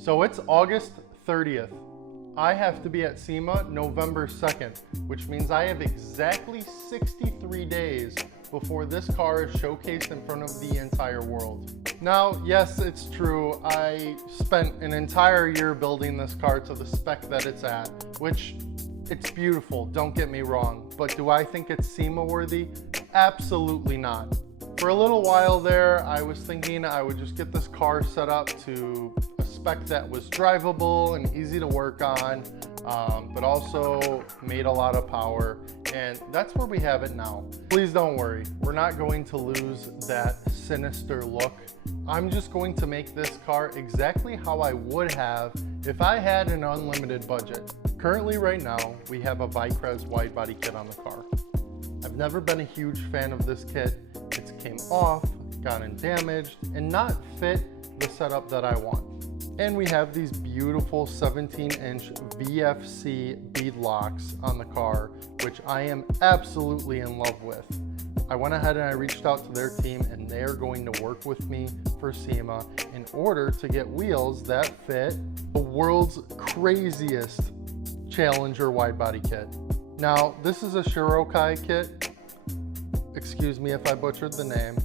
So it's August 30th. I have to be at SEMA November 2nd, which means I have exactly 63 days before this car is showcased in front of the entire world. Now, yes, it's true. I spent an entire year building this car to the spec that it's at, which it's beautiful, don't get me wrong. But do I think it's SEMA worthy? Absolutely not. For a little while there, I was thinking I would just get this car set up to a spec that was drivable and easy to work on, but also made a lot of power. And that's where we have it now. Please don't worry, we're not going to lose that sinister look. I'm just going to make this car exactly how I would have if I had an unlimited budget. Currently right now, we have a WLTRASRT wide body kit on the car. I've never been a huge fan of this kit. It came off, gotten damaged, and not fit the setup that I want. And we have these beautiful 17-inch VFC bead locks on the car, which I am absolutely in love with. I went ahead and I reached out to their team, and they are going to work with me for SEMA in order to get wheels that fit the world's craziest Challenger wide body kit. Now, this is a Shirokai kit. Excuse me if I butchered the name.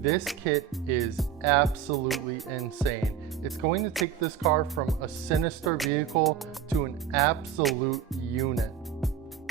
This kit is absolutely insane. It's going to take this car from a sinister vehicle to an absolute unit.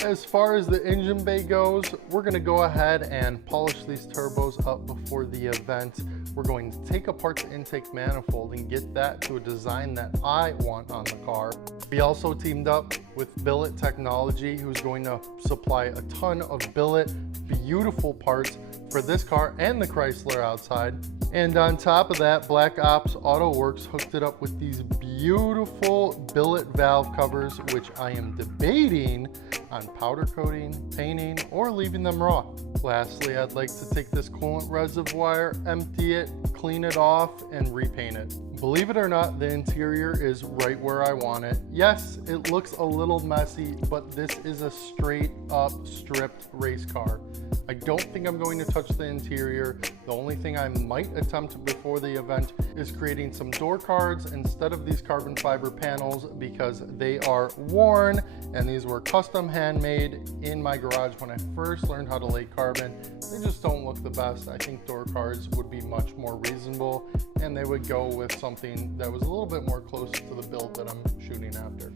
As far as the engine bay goes, we're going to go ahead and polish these turbos up before the event. We're going to take apart the intake manifold and get that to a design that I want on the car. We also teamed up with Billet Technology, who's going to supply a ton of billet, beautiful parts for this car and the Chrysler outside. And on top of that, Black Ops Auto Works hooked it up with these beautiful billet valve covers, which I am debating on powder coating, painting, or leaving them raw. Lastly, I'd like to take this coolant reservoir, empty it, clean it off, and repaint it. Believe it or not, the interior is right where I want it. Yes, it looks a little messy, but this is a straight up stripped race car. I don't think I'm going to touch the interior. The only thing I might attempt before the event is creating some door cards instead of these carbon fiber panels, because they are worn, and these were custom handmade in my garage when I first learned how to lay carbon. They just don't look the best. I think door cards would be much more reasonable, and they would go with something that was a little bit more close to the build that I'm shooting after.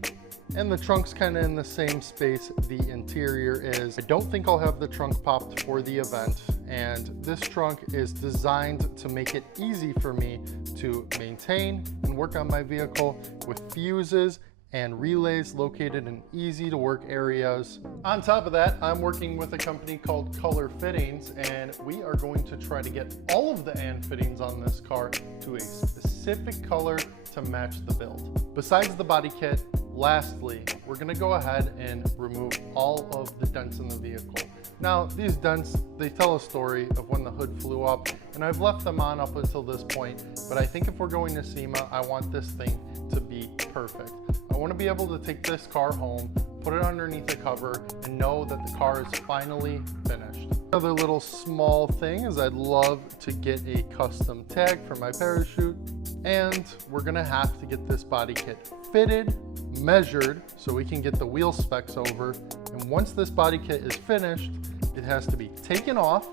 And the trunk's kind of in the same space the interior is. I don't think I'll have the trunk popped for the event, and this trunk is designed to make it easy for me to maintain and work on my vehicle with fuses and relays located in easy to work areas. On top of that, I'm working with a company called Color Fittings, and we are going to try to get all of the and fittings on this car to a specific color to match the build. Besides the body kit, lastly, we're gonna go ahead and remove all of the dents in the vehicle. Now, these dents, they tell a story of when the hood flew up, and I've left them on up until this point, but I think if we're going to SEMA, I want this thing to be perfect. I want to be able to take this car home, put it underneath the cover, and know that the car is finally finished. Another little small thing is I'd love to get a custom tag for my parachute, and we're gonna have to get this body kit fitted, measured, so we can get the wheel specs over. And once this body kit is finished, it has to be taken off,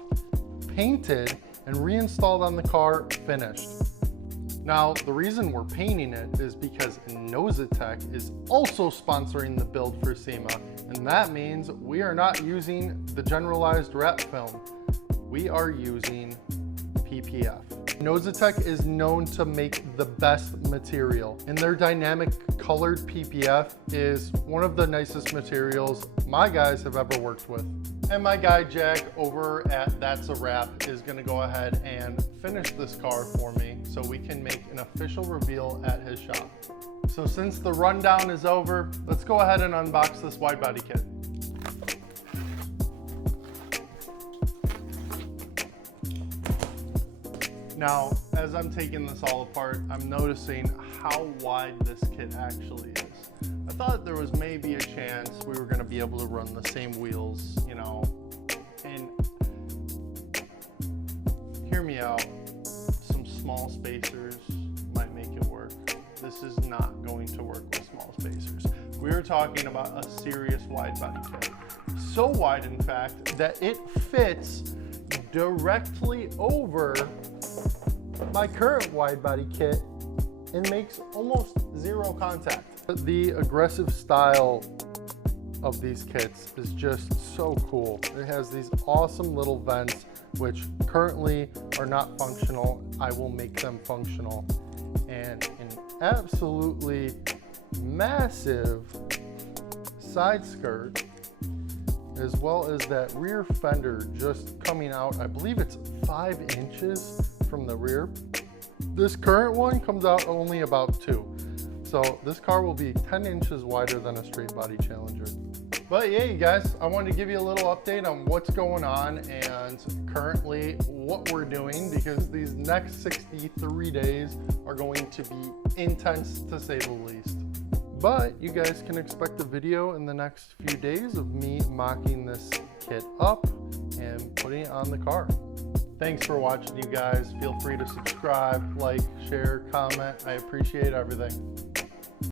painted, and reinstalled on the car finished. Now, the reason we're painting it is because Nosatech is also sponsoring the build for SEMA, and that means we are not using the generalized wrap film. We are using PPF. Nosatech is known to make the best material, and their dynamic colored PPF is one of the nicest materials my guys have ever worked with. And my guy Jack over at That's a Wrap is gonna go ahead and finish this car for me so we can make an official reveal at his shop. So since the rundown is over, let's go ahead and unbox this wide body kit. Now, as I'm taking this all apart, I'm noticing how wide this kit actually is. I thought there was maybe a chance we were gonna be able to run the same wheels, you know, and hear me out, some small spacers might make it work. this is not going to work with small spacers. We're talking about a serious wide body kit. So wide, in fact, that it fits directly over my current wide body kit and makes almost zero contact. The aggressive style of these kits is just so cool. It has these awesome little vents, which currently are not functional. I will make them functional. And an absolutely massive side skirt, as well as that rear fender just coming out. I believe it's 5 inches from the rear. This current one comes out only about 2. So this car will be 10 inches wider than a straight body Challenger. But yeah, you guys, I wanted to give you a little update on what's going on and currently what we're doing, because these next 63 days are going to be intense to say the least. But you guys can expect a video in the next few days of me mocking this kit up and putting it on the car. Thanks for watching, you guys. Feel free to subscribe, like, share, comment. I appreciate everything.